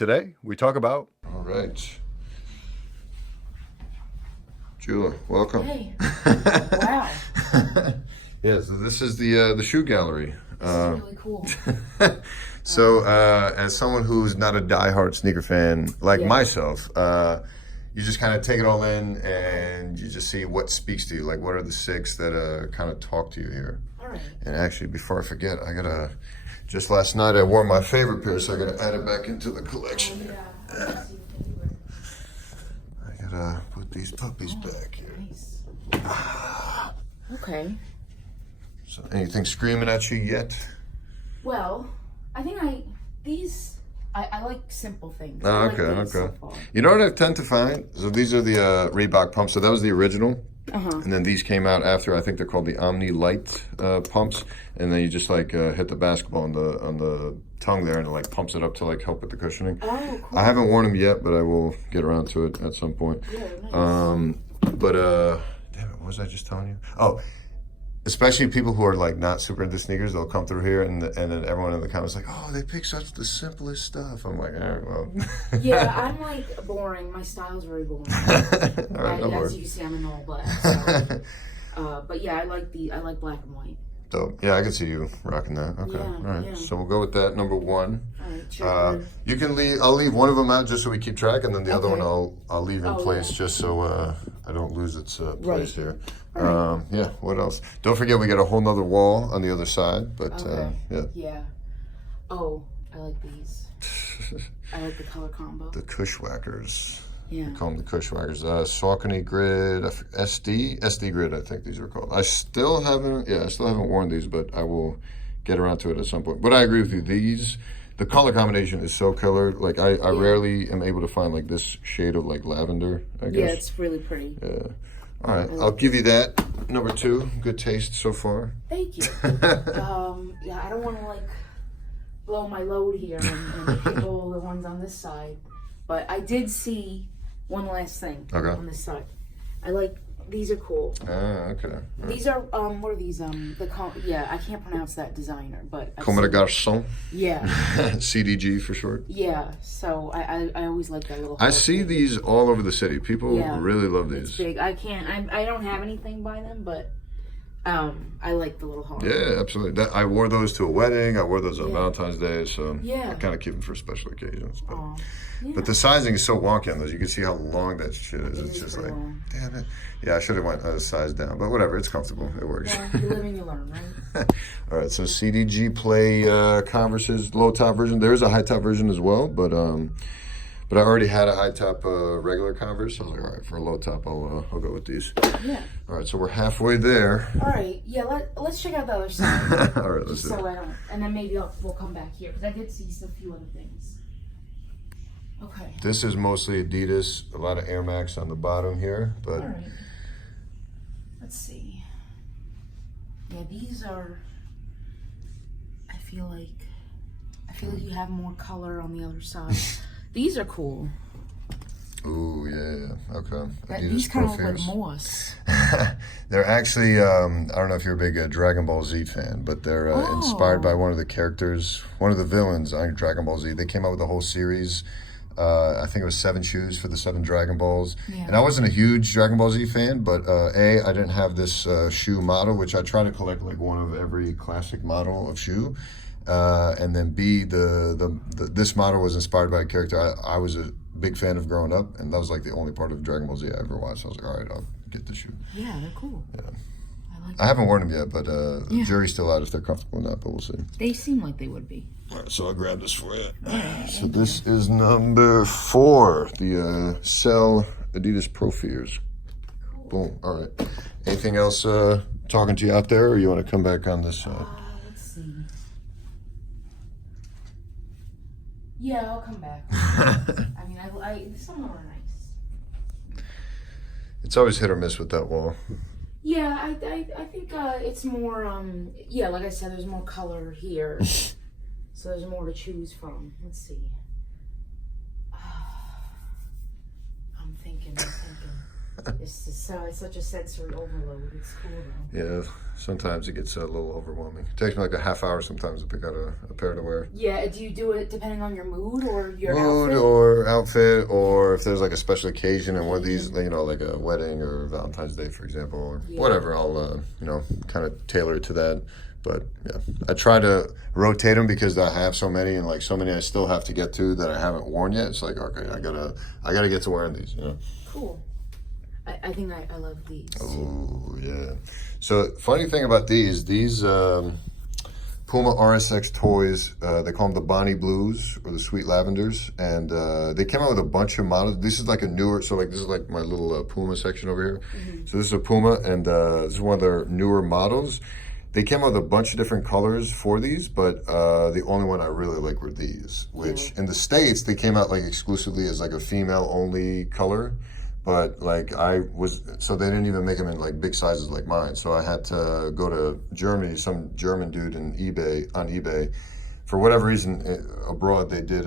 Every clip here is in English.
Today we talk about. All right, Jula, welcome. Hey. Wow. Yeah, so this is the shoe gallery. This is really cool. So, as someone who's not a diehard sneaker fan like myself, you just kind of take it all in and you just see what speaks to you. Like, what are the six that kind of talk to you here? All right. And actually, before I forget, I gotta. Just last night, I wore my favorite pair, so I gotta add it back into the collection. Yeah. I gotta put these puppies back here. Nice. Okay. So, anything screaming at you yet? Well, I think I like simple things. Oh, okay, okay. You know what I tend to find? So these are the Reebok pumps. So that was the original. And then these came out after. I think they're called the Omni Light pumps. And then you just like hit the basketball on the tongue there, and it like pumps it up to like help with the cushioning. Oh, cool. I haven't worn them yet, but I will get around to it at some point. Yeah, nice. But damn it, what was I just telling you? Oh. Especially people who are like not super into sneakers, they'll come through here and then everyone in the comments like, oh, they pick such the simplest stuff. I'm like, all right, well. Yeah, I'm like boring. My style's very boring. All right, as you can see, I'm in all black. So. But yeah, I like black and white. So yeah, I can see you rocking that. Okay, Yeah, all right. yeah. So we'll go with that. Number one. All right, sure. You can leave. I'll leave one of them out just so we keep track, and then the other one I'll leave in place just so I don't lose its place here. Right. Yeah. What else? Don't forget we got a whole nother wall on the other side. But yeah. Yeah. Oh, I like these. I like the color combo. The Cushwackers. Yeah. We call them the Cushwackers. Saucony Grid, SD Grid, I think these are called. I still haven't worn these, but I will get around to it at some point. But I agree with you. The color combination is so killer. Like I rarely am able to find like this shade of like lavender, I guess. Yeah, it's really pretty. Yeah. All right, I'll give you that. Number two, good taste so far. Thank you. Yeah, I don't want to like blow my load here and people the ones on this side, but I did see one last thing on this side. These are cool. Okay. Right. These are what are these? I can't pronounce that designer, but Comme des Garçons. Yeah. CDG for short. Yeah. So I always like that little. I see these all over the city. People really love these. It's big. I don't have anything by them, but I like the little heart. Yeah, absolutely. I wore those to a wedding. I wore those on Valentine's Day, so I kind of keep them for special occasions. But the sizing is so wonky on those. You can see how long that shit is. It's just like, damn it. Yeah, I should have went a size down, but whatever. It's comfortable. It works. Yeah, you live and you learn, right? All right, so CDG Play Converse's low top version. There is a high top version as well, but I already had a high top regular Converse. So I was like, all right, for a low top, I'll go with these. Yeah. All right, so we're halfway there. All right, yeah. Let's check out the other side. All right, let's do it. And then maybe we'll come back here because I did see a few other things. Okay. This is mostly Adidas. A lot of Air Max on the bottom here, but. All right. Let's see. Yeah, these are. I feel like you have more color on the other side. These are cool. Ooh, yeah, okay. These kind of look like moss. They're actually, I don't know if you're a big Dragon Ball Z fan, but they're inspired by one of the characters, one of the villains on Dragon Ball Z. They came out with a whole series. I think it was 7 shoes for the 7 Dragon Balls. Yeah. And I wasn't a huge Dragon Ball Z fan, but A, I didn't have this shoe model, which I try to collect like one of every classic model of shoe. And then B, this model was inspired by a character I was a big fan of growing up, and that was like the only part of Dragon Ball Z I ever watched. So I was like, all right, I'll get the shoe. Yeah, they're cool. Yeah. I haven't worn them yet, but the jury's still out if they're comfortable or not, but we'll see. They seem like they would be. All right, so I'll grab this for you. So this is number 4, the Cell Adidas Pro Fears. Cool. Boom. All right. Anything else talking to you out there, or you want to come back on this side? Let's see. Yeah, I'll come back. I mean, some are nice. It's always hit or miss with that wall. Yeah, I think it's more, like I said, there's more color here. So there's more to choose from. Let's see. I'm thinking. It's such a sensory overload. It's cool though. Yeah, sometimes it gets a little overwhelming. It takes me like a half hour sometimes to pick out a pair to wear. Yeah, do you do it depending on your mood or your mood outfit? outfit, or if there's like a special occasion and one of these, you know, like a wedding or Valentine's Day, for example, or whatever, I'll, you know, kind of tailor it to that. But yeah, I try to rotate them because I have so many, and like so many I still have to get to that I haven't worn yet. It's like, okay, I gotta get to wearing these, you know. Cool. I think I love these. Oh yeah. So funny thing about these Puma RSX toys, they call them the Bonnie Blues or the Sweet Lavenders, and they came out with a bunch of models. This is like a newer, so like this is like my little Puma section over here. So this is a Puma, and this is one of their newer models. They came out with a bunch of different colors for these, but the only one I really like were these, which in the States, they came out like exclusively as like a female only color. But like so they didn't even make them in like big sizes like mine. So I had to go to Germany, some German dude on eBay. For whatever reason, abroad they did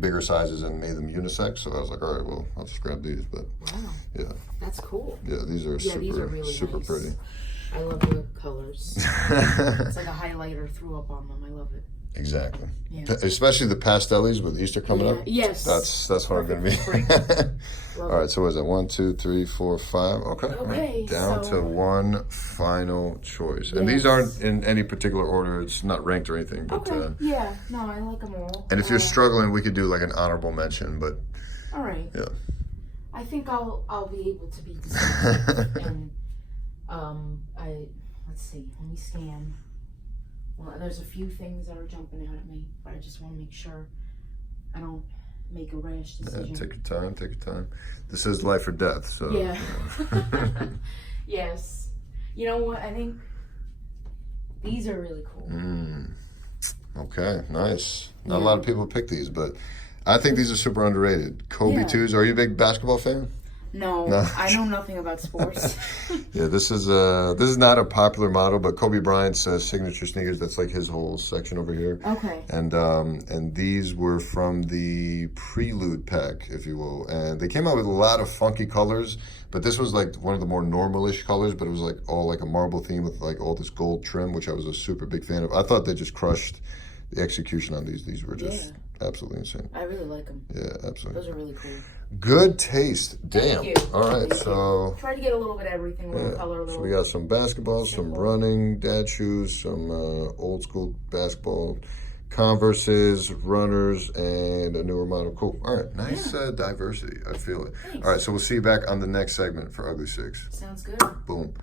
bigger sizes and made them unisex. So I was like, all right, well, I'll just grab these. But yeah, that's cool. Yeah, these are super really nice. pretty. I love the colors. It's like a highlighter threw up on them. I love it. Exactly. Yeah. Especially the pastellies with Easter coming up. Yes. That's what I'm gonna be. All right. So what is that? 1, 2, 3, 4, 5. Okay. Okay. Down to one final choice, and these aren't in any particular order. It's not ranked or anything. But yeah. No, I like them all. And if you're struggling, we could do like an honorable mention. But all right. Yeah. I think I'll be able to be decisive. And let's see. Let me scan. Well, there's a few things that are jumping out at me, but I just want to make sure I don't make a rash decision. Yeah, take your time. This is life or death, so. Yeah. You know. Yes. You know what? I think these are really cool. Okay, nice. Not a lot of people pick these, but I think these are super underrated. Kobe 2s. Are you a big basketball fan? No, I know nothing about sports. Yeah, this is not a popular model, but Kobe Bryant's signature sneakers. That's like his whole section over here. Okay. And these were from the Prelude pack, if you will, and they came out with a lot of funky colors. But this was like one of the more normal-ish colors, but it was like all like a marble theme with like all this gold trim, which I was a super big fan of. I thought they just crushed the execution on these. These were just absolutely insane. I really like them. Yeah, absolutely. Those are really cool. Good taste. Damn. Thank you. All right, Thank so. Try to get a little bit of everything, a little color, a little. So we got some basketball, some running, dad shoes, some old school basketball, Converses, runners, and a newer model. Cool. All right, nice diversity. I feel it. Thanks. All right, so we'll see you back on the next segment for Ugly Six. Sounds good. Boom.